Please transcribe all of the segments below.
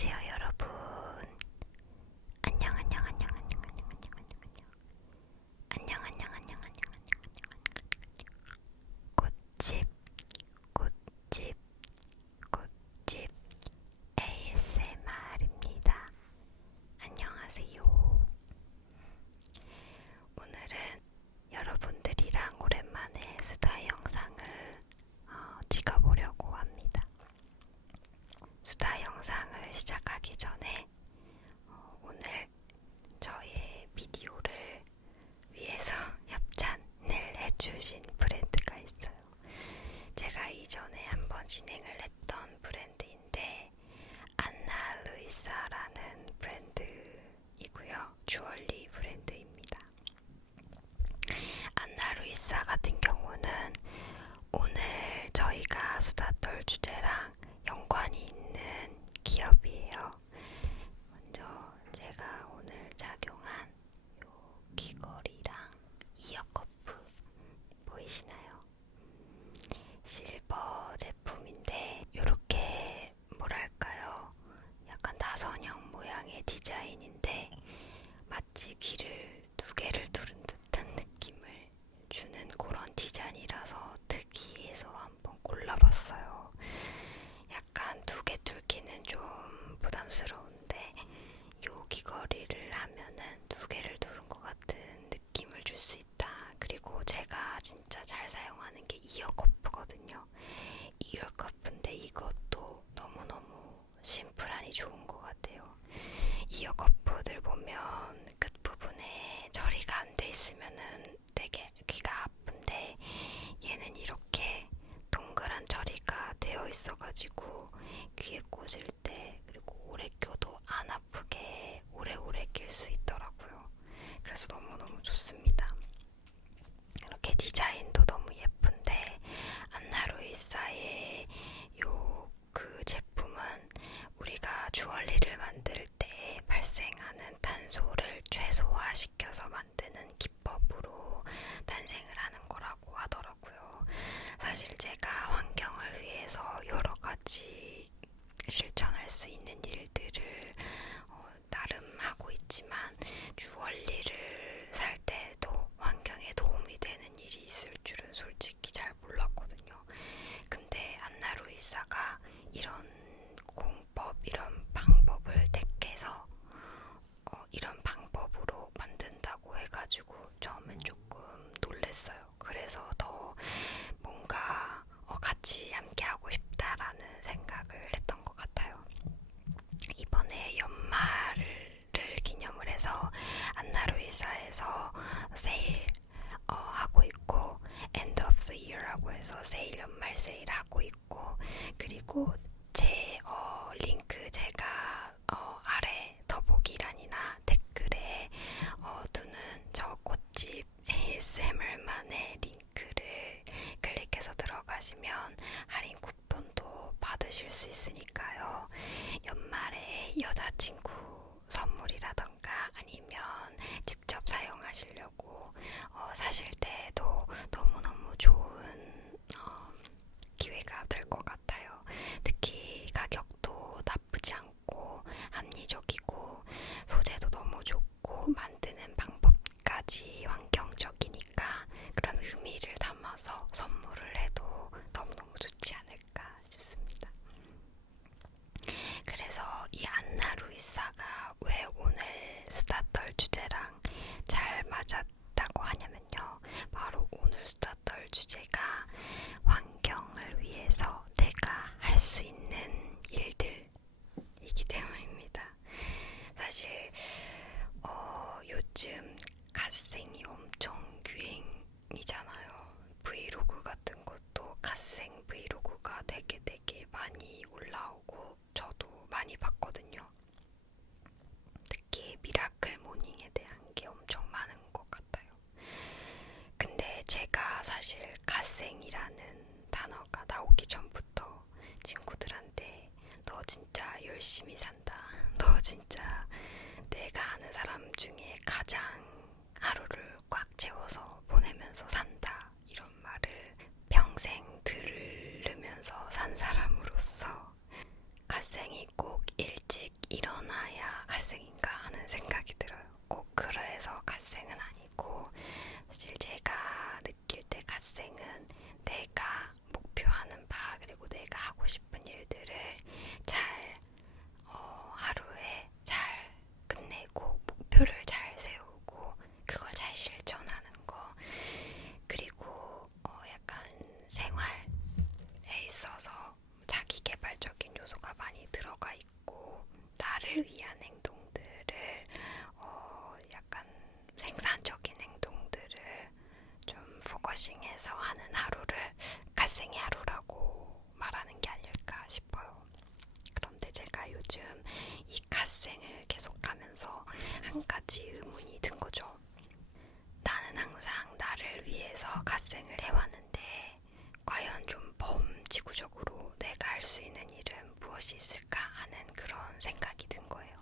안녕하세요 여러분. 안녕 안녕 안녕 안녕 안녕 안녕 안녕 안녕 안녕 안녕 안녕 꽃집 꽃집 꽃집 ASMR입니다. 안녕하세요. 오늘은 여러분들이랑 오랜만에 수다 영상을 찍어보려고 합니다. 수다 영상을 시작하기 전에 오늘 저의 비디오를 위해서 협찬을 해주신 브랜드가 있어요. 제가 이전에 한번 진행을 했던 브랜드인데 안나 루이사라는 브랜드이고요. 주얼리 브랜드입니다. 안나 루이사 같은 경우는 오늘 저희가 수다 떨 주제랑 연관이 있는 기업이에요. 먼저 제가 오늘 착용한 요 귀걸이랑 이어커프 보이시나요? 실버 제품인데 요렇게 뭐랄까요? 약간 나선형 모양의 디자인인데 마치 귀를 두 개를 두른 듯한 느낌을 주는 그런 디자인이라서 특이해서 한번 골라봤어요. 약간 두 개 뚫기는 좀 부담스러운데 요 귀걸이를 하면은 두 개를 두른 것 같은 느낌을 줄 수 있다. 그리고 제가 진짜 잘 사용하는 게 이어커프거든요. 이어커프인데 이것도 너무너무 심플하니 좋은 것 같아요. 이어커프들 보면 끝부분에 처리가 안 돼 있으면은 되게 귀가 아픈데 얘는 이렇게 동그란 처리가 되어 있어가지고 귀에 꽂을 때 그리고 오래 껴도 안 아프게 오래오래 낄 수 있더라고요. 그래서 너무너무 좋습니다. 이렇게 디자인도 너무 예쁜데 안나루이사의 그 제품은 우리가 주얼리를 만들 때 발생하는 탄소를 최소화시켜서 만드는 기법으로 탄생을 하는 거라고 하더라고요. 사실 제가 환경을 위해서 여러 가지 실천할 수 있는 일들을 나름 하고 있지만 주얼리를 살 때도 환경에 도움이 되는 일이 있을 줄은 솔직히 잘 몰랐거든요. 근데 안나루이사가 이런 공법, 이런 방법을 택해서 이런 방법으로 만든다고 해가지고 처음엔 조금 놀랬어요. 그래서 더 뭔가 같이 함께 하고 싶다라는 생각을 했던 것 같아요. 이번에 연말을 기념을 해서 안나루이사에서 세일 하고 있고 End of the Year라고 해서 세일 연말 세일 하고 있고 그리고 제 링크 제가 아래 더보기란이나 댓글에 두는 저 꽃집 ASMR만의 링크를 클릭해서 들어가시면 할인 쿠폰도 받으실 수 있으니까요. 연말에 여자친구 선물이라던가 아니면 직접 사용하시려고 사실 때도 너무너무 좋은 기회가 될 것 같아요. 특히 가격도 나쁘지 않고 합리적이고 소재도 너무 좋고 만드는 방법까지 환경적이니까 그런 의미를 담아서 선물을 해도 너무너무 좋지 않을까 싶습니다. 그래서 이 안나루이사가 왜 오늘 수다떨 주제랑 잘 맞았다고 하냐면요. 바로 오늘 수다떨 주제가 환경을 위해서 내가 할 수 있는 일들이기 때문입니다. 사실 요즘 갓생이 엄청 유행이잖아요. 브이로그 같은 것도 갓생 브이로그가 되게 많이 올라오고 저도 많이 봤거든요. 특히 미라클 모닝에 대한 게 엄청 많은 것 같아요. 근데 제가 사실 갓생이라는 단어가 나오기 전부터 친구들한테 너 진짜 열심히 산다. 너 진짜 내가 아는 사람 중에 가장 하루를 꽉 채워서 보내면서 산다. 이런 말을 평생 들으면서 산 사람으로서 갓생이 꼭 일찍 일어나야 갓생인가 하는 생각이 들어요. 꼭 그래서 갓생은 아니고, 사실 제가 느낄 때 갓생은 내가 목표하는 바 그리고 내가 하고 싶은 일들을 잘 하루에 잘 끝내고 목표를 잘 세우고 그걸 잘 실천하는 거, 그리고 약간 생활에 있어서 자기 개발적인 요소가 많이 들어가 있고 나를 위한 행동들을 약간 생산적인 행동들을 좀 포커싱해서 하는 하루를 갓생의 하루라고 말하는 게 아닐까 싶어요. 그런데 제가 요즘 이 갓생을 계속하면서 한 가지 의문이 든 거죠. 나는 항상 나를 위해서 갓생을 해왔는데 과연 좀 범지구적으로 내가 할 수 있는 일은 무엇이 있을까 하는 그런 생각이 든 거예요.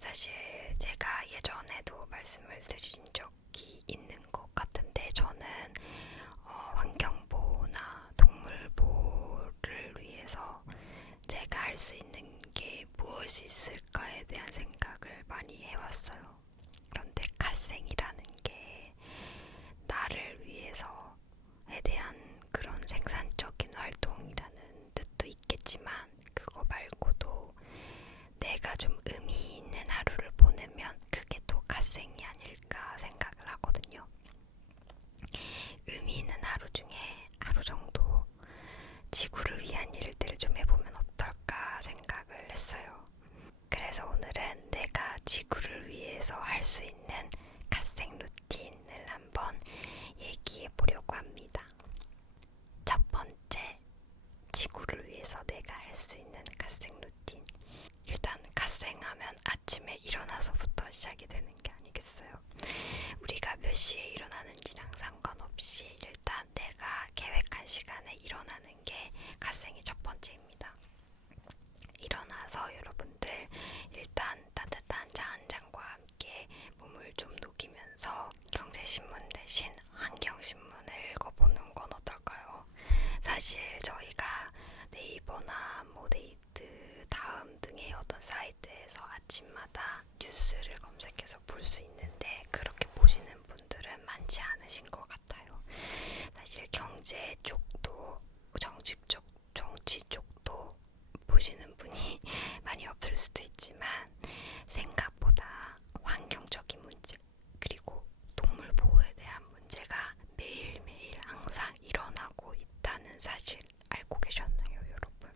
사실 제가 예전에도 말씀을 드린 적이 있는 것 같은데 저는 환경보호나 동물보호를 위해서 제가 할 수 있는 게 무엇이 있을까에 대한 생각을 많이 해왔어요. 그런데 갓생이라는 게 나를 위해서에 대한 그런 생산적인 활동이라는 뜻도 있겠지만 그거 말고도 내가 좀 의미 있는 하루를 보내면 그게 또 갓생이 아닐까 생각을 하거든요. 의미 있는 하루 중에 하루 정도 지구를 위한 일들을 좀 해보면 어떨까 생각을 했어요. 그래서 오늘은 내가 지구를 위해서 할 수 있는 갓생 루틴을 한번 얘기해 보려고 합니다. 첫 번째, 지구를 위해서 내가 할 수 있는 갓생 루틴. 일단 갓생하면 아침에 일어나서부터 시작이 되는 게 아니겠어요? 우리가 몇 시에 일어나는지랑 상관없이 일단 내가 계획한 시간에 일어나는 게 갓생의 첫 번째입니다. 일어나서 여러분들 일단 따뜻한 차 한 잔과 함께 몸을 좀 녹이면서 경제신문 대신 환경신문을 읽어보는 건 어떨까요? 사실 저희가 네이버나 모데이트, 다음 등의 어떤 사이트에서 아침마다 뉴스를 검색해서 볼 수 있는데 그렇게 보시는 분들은 많지 않으신 것 같아요. 사실 경제 쪽도 정치 쪽도 보시는 분이 많이 없을 수도 있지만 생각보다 환경적인 문제 그리고 동물 보호에 대한 문제가 매일매일 항상 일어나고 있다는 사실 알고 계셨나요, 여러분?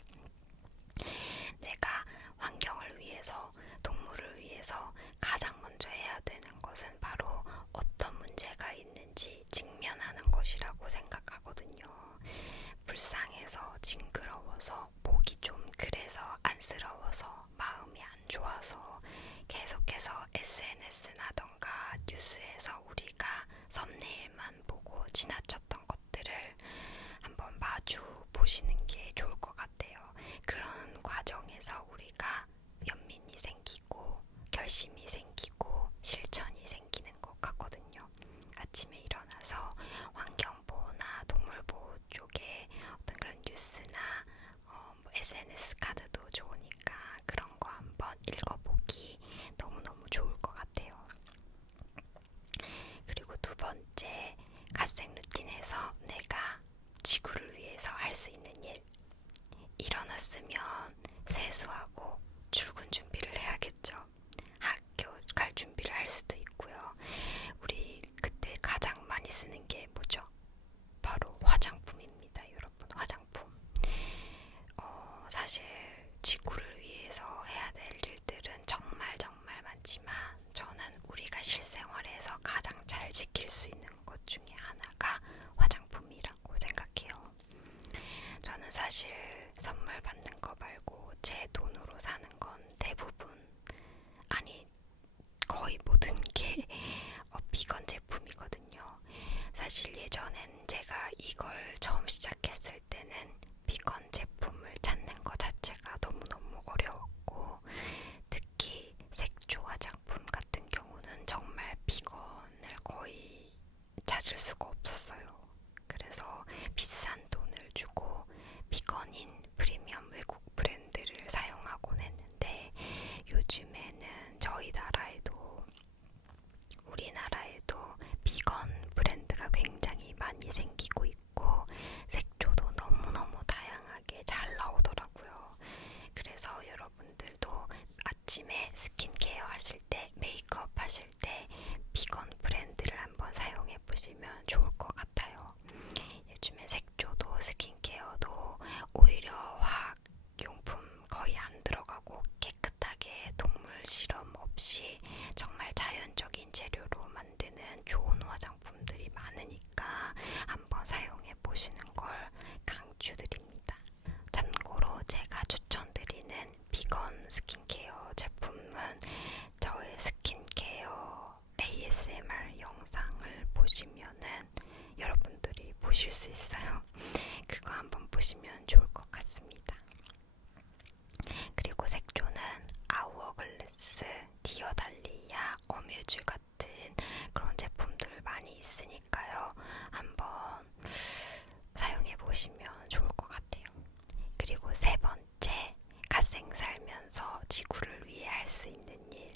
내가 환경을 위해서, 동물을 위해서 가장 먼저 해야 되는 것은 바로 어떤 문제가 있는지 직면하는 것이라고 생각하거든요. 불쌍해서, 징그러워서, 보기 좀 그래서 안쓰러워서, 마음이 안 좋아서 계속해서 SNS나던가 뉴스에서 우리가 썸네일만 보고 지나쳤던 것들을 한번 마주 보시는 게 좋을 것 같아요. 그런 과정에서 우리가 연민이 생기고 결심이 생기고 실천이 생기는 것 같거든요. 아침에 일어나서 환경보호나 동물보호 쪽에 어떤 그런 뉴스나 SNS 카드도 좋으니까 그런 거 한번 읽어보기 너무너무 좋을 것 같아요. 그리고 두 번째, 갓생 루틴에서 내가 지구를 위해서 할 수 있는 일. 일어났으면 세수하고 출근 준비를 해야겠죠. 학교 갈 준비를 할 수도 있고요. 우리 그때 가장 많이 쓰는 게 뭐죠? 바로 화장품입니다, 여러분. 화장품. 사실 지구를 위해서 해야 될 일들은 정말 많지만 저는 우리가 실생활에서 가장 잘 지킬 수 있는 것 중에 하나가 화장품이라고 생각해요. 저는 사실 선물 받는 거 말고 제 돈으로 사는 건 대부분, 아니 거의 모든 게 비건 제품이거든요. 사실 예전엔 제가 이걸 처음 시작했을 때는 비건 제품을 찾는 것 자체가 너무너무 어려웠고 특히 색조 화장품 같은 경우는 정말 비건을 거의 찾을 수가 없었어요. 그래서 비싼 돈을 주고 비건인 프리미엄 외국 브랜드를 사용하곤 했는데 요즘 해보시면 좋을 것 같아요. 그리고 세 번째, 갓생 살면서 지구를 위해 할 수 있는 일,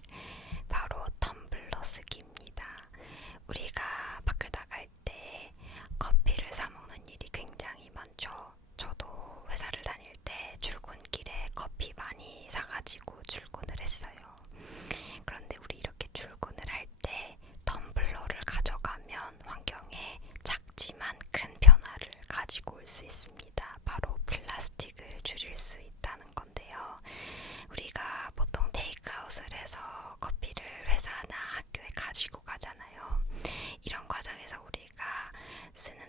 바로 텀블러 쓰기입니다. 우리가 밖을 나갈 때 커피를 사 먹는 일이 굉장히 많죠. 저도 회사를 다닐 때 출근길에 커피 많이 사가지고 출근을 했어요. 그런데 우리 이렇게 출근을 할 때 텀블러를 가져가면 환경에 작지만 큰 변화를 가지고 올 수 있습니다. 바로 플라스틱을 줄일 수 있다는 건데요. 우리가 보통 테이크아웃을 해서 커피를 회사나 학교에 가지고 가잖아요. 이런 과정에서 우리가 쓰는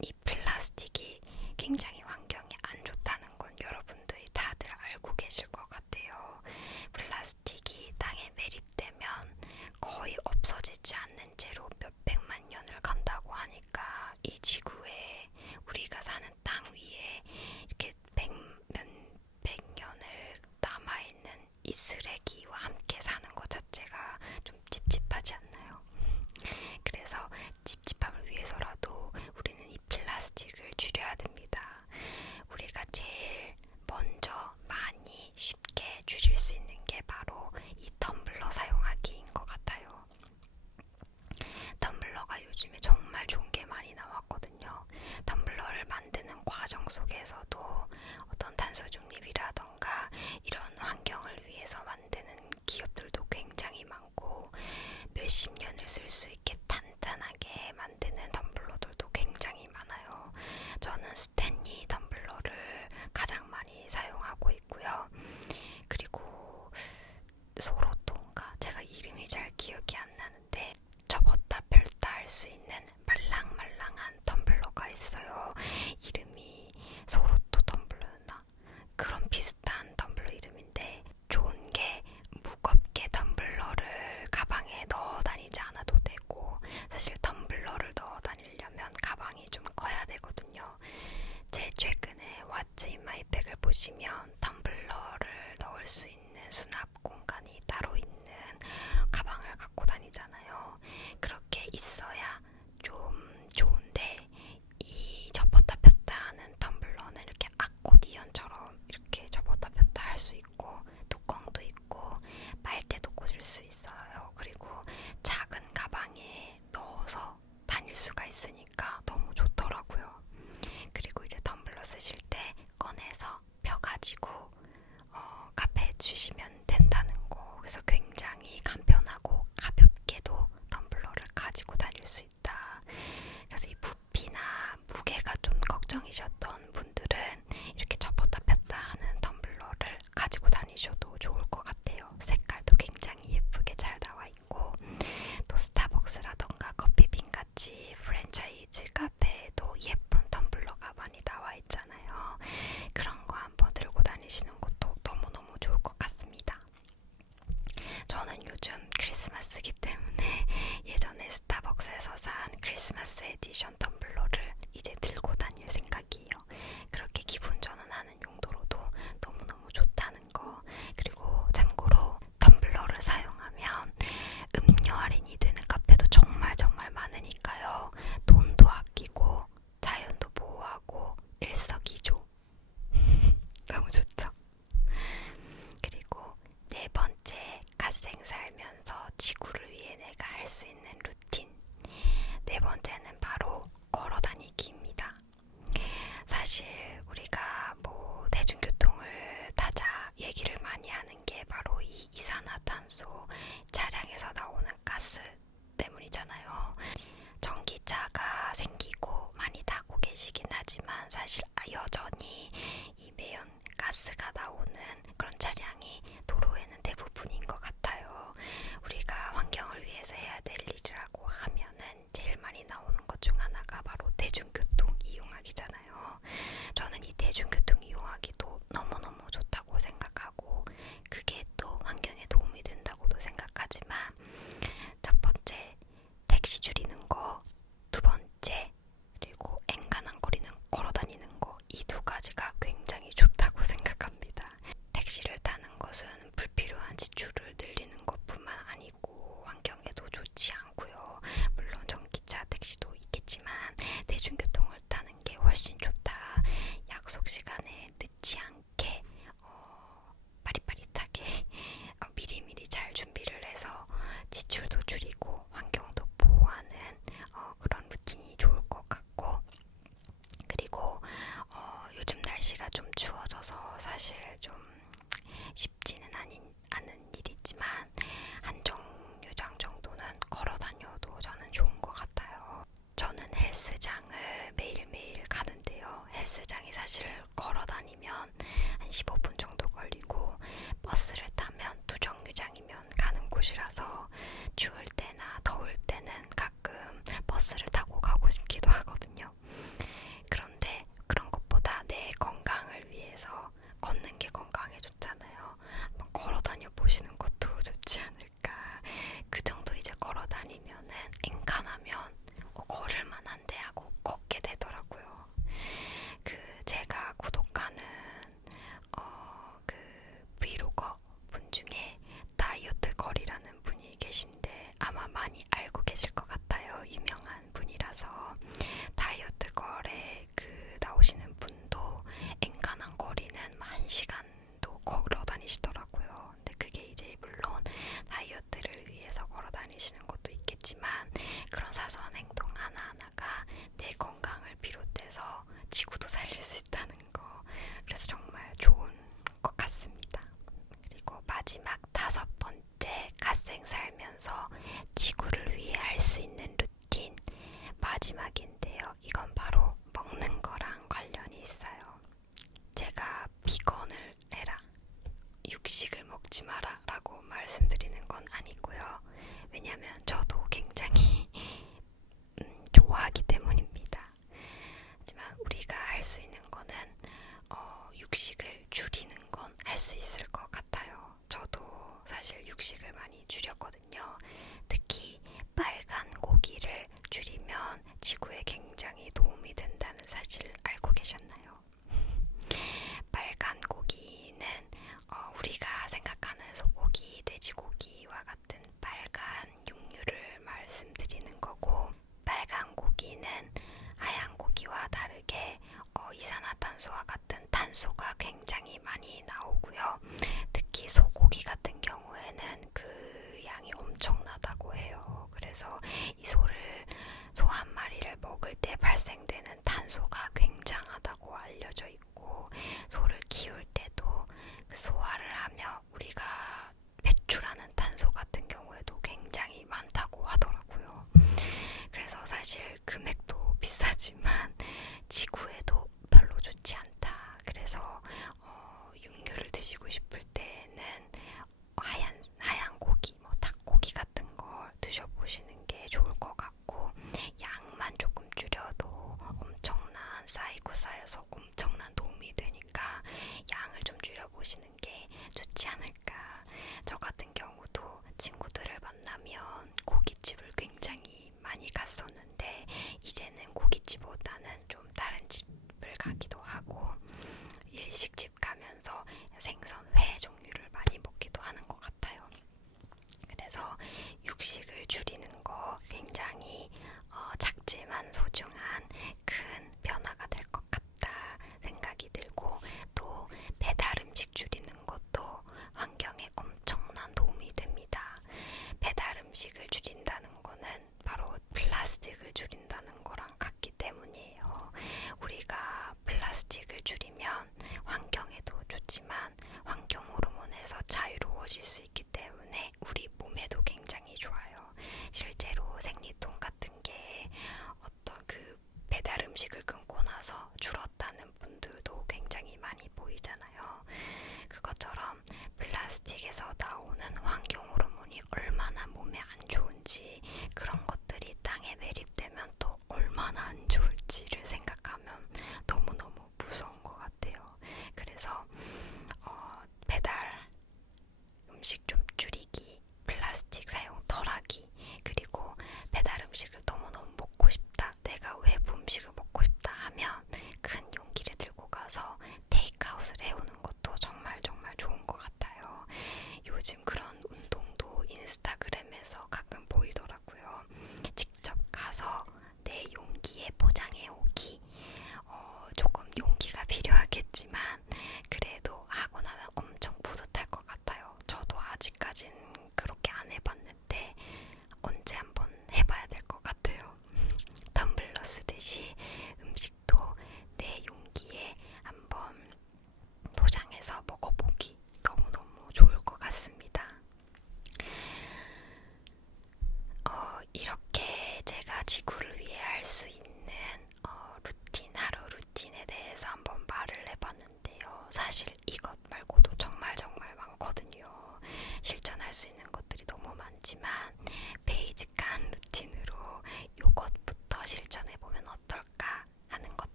이 플라스틱이 굉장히 환경에 안 좋다는 건 여러분들이 다들 알고 계실 것 같아요. 플라스틱이 땅에 매립되면 거의 없어지지 않는 채로 몇백만 년을 간다고 하니까 이 지구에 우리가 사는 땅 위에 이렇게 몇백 년을 남아있는 이 쓰레기와 함께 사는 것 자체가 좀 찝찝하지 않나요? 그래서 찝찝함을 위해서라도 우리는 이 플라스틱을 줄여야 됩니다. 우리가 제일 먼저 많이 쉽게 줄일 수 있는 게 바로 이 텀블러 사용하기인 것 같아요. 텀블러가 요즘에 정말 좋은 게 많이 나왔거든요. 텀블러를 만드는 과정 속에서도 어떤 탄소 중립이라던가 이런 환경을 위해서 만드는 기업들도 굉장히 많고, 몇십 년을 쓸 수 있게 탄탄하게 만드는 텀블러들도 굉장히 많아요. 저는 스탠리 텀블러를 가장 많이 사용하고 있고요. 그리고 소로토인가? 제가 이름이 잘 기억이 안 나는데 접었다 펼다 할 수 있는 말랑말랑한 텀블러가 있어요. 이름이 소로토 텀블러였나? 그런 비슷한 텀블러 이름인데, 좋은 게 무겁게 텀블러를 가방에 넣어 다니지 않아도 되고, 사실 텀블러를 넣어 다니려면 가방이 좀 커야 되거든요. 제 최근에 왓츠 인 마이 백을 보시면 텀블러를 넣을 수 있는 수납 공간이 따로 있는 가방을 갖고 다니잖아요. 그렇게 있어야 좀 좋은데, 이 접었다 폈다 하는 텀블러는 이렇게 아코디언처럼 이렇게 접었다 폈다 할 수 있고, 뚜껑도 있고 빨대도 꽂을 수 있어요. 그리고 작은 가방에 넣어서 다닐 수가 있으니까 너무 좋더라고요. 그리고 이제 텀블러 쓰실 때 꺼내서 펴가지고 카페에 주시면 된다는 거. 그래서 굉장히 간편하고 가볍게도 텀블러를 가지고 다닐 수 있다. 그래서 이 부피나 무게가 좀 걱정이셨던 분들은 이렇게 접었다 폈다 하는 텀블러를 가지고 다니셔도 좋을 것 같아요. 색깔도 굉장히 예쁘게 잘 나와 있고, 또 스타벅스라던가 커피빈 같이 프랜차이즈 카페에도 예쁜 텀블러가 많이 나와 있잖아요. 그런 거 한번 들고 다니시는 것도 너무너무 좋을 것 같습니다. 저는 요즘 크리스마스기 때문에 예전에 스타벅스에서 산 크리스마스 에디션 텀블러를 이제 들고 다닐 생각이에요. 그렇게 기분 전환하는 용도로도 너무너무 좋다는 거. 그리고 참고로 텀블러를 사용하면 음료 할인이 되는 카페도 정말 많으니까요. 돈도 아끼고 자연도 보호하고 일석이조. 너무 좋죠? 그리고 네 번째, 갓생 살면서 지구를 위해 내가 할 수 있는 루틴. 네 번째는 바로 걸어 다니기입니다. 사실 우리가 뭐 대중교통을 타자 얘기를 많이 하는 게 바로 이 이산화탄소, 차량에서 나오는 가스 때문이잖아요. 전기차가 생기고 많이 타고 계시긴 하지만 사실 여전히 이 매연 가스가 나오는 그런 차량이 도로에는 대부분인 것 같아요. 우리가 환경을 위해서 해야 될 일이라고 하면은 제일 많이 나오는 것 중 하나가 바로 대중교통 이용하기잖아요. 저는 이 대중교통 이용하기도 너무너무 좋다고 생각하고, 그게 또 환경에 도움이 된다고도 생각하지만, 첫 번째, 택시 줄이는 거, 두 번째, 그리고 엔간한 거리는 걸어 다니는 거, 이 두 가지가 굉장히 좋다고 생각합니다. 버스를 타면 두 정류장이면 가는 곳이라서 추울 때나 더울 때는 가끔 버스를 타고 가고 싶기도 하거든요. 그런데 그런 것보다 내 건강을 위해서 걷는 게 건강에 좋잖아요. 한번 걸어 다녀 보시는 것도 좋지 않을까. 그 정도 이제 걸어 다니면은 엔간하면 걸을 만한데 하고 걷게 되더라고요. 그 제가 구독하는 그 브이로거 분 중에 다이어트 걸이라는 분이 계신데 아마 많이 알고 계실 것 같아요. 유명한 분이라서. 다이어트 걸에 그 나오시는 분도 엔간한 거리는 1시간도 걸어 다니시더라고요. 근데 그게 이제 물론 다이어트를 위해서 걸어 다니시는 것도 있겠지만 그런 사소한 행동 하나하나가 내 건강을 비롯해서 지구도 살릴 수 있다는 거. 그래서 정말 좋은 것 같습니다. 그리고 마지막 5번째, 갓생 살면서 지구를 위해 할 수 있는 루틴 마지막인데요. 이건 바로 먹는 거랑 관련이 있어요. 제가 비건을 해라, 육식을 먹지 마라 라고 말씀드리는 건 아니고요. 왜냐면 저도 굉장히 좋아하기 때문입니다. 하지만 우리가 할 수 있는 거는 육식을 줄이는 건 할 수 있을 것 같아요. 저도 사실 육식을 많이 줄였거든요. 특히 빨간 고기를 줄이면 지구에 굉장히 도움이 된다는 사실 알고 계셨나요? 빨간 고기는 우리가 생각하는 소고기, 돼지고기와 같은 빨간 육류를 말씀드리는 거고, 빨간 고기는 하얀 고기와 다르게 이산화탄소와 같은 탄소가 굉장히 많이 나오고요. 특히 소고기 같은 경우에는 그 양이 엄청나다고 해요. 그래서 이 소 한 마리를 먹을 때 발생되는 탄소가 굉장하다고 알려져 있고, 소를 키울 때도 그 소화를 하며 우리가 배출하는 탄소 같은 경우에도 굉장히 많다고 하더라고요. 그래서 사실 금액도 비싸지만 지구에도 별로 좋지 않다. 그래서 육류를 드시고 싶을 때는 하얀 고기, 뭐 닭고기 같은 걸 드셔보시는 게 좋을 것 같고, 양만 조금 줄여도 엄청난 쌓이고 쌓여서 엄청난 도움이 되니까 양을 좀 줄여보시는 게 좋지 않을까. 저 같은 경우도 친구들을 만나면 고깃집을 굉장히 많이 갔었는데 이제는 고깃집보다는 좀 다른 집을 가기도 하고 일식집 가면서 생선, 회 종류를 많이 먹기도 하는 것 같아요. 그래서 육식을 줄이는 거 굉장히 작지만 소중한 큰 변화가 될 것 같다 생각이 들고, 또 배달 음식 줄이는 것도 환경에 엄청난 도움이 됩니다. 배달 음식을 줄인다는 거는 바로 플라스틱을 줄인다는 거랑 같기 때문이에요.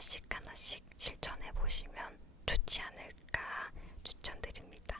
하나씩 하나씩 실천해 보시면 좋지 않을까 추천드립니다.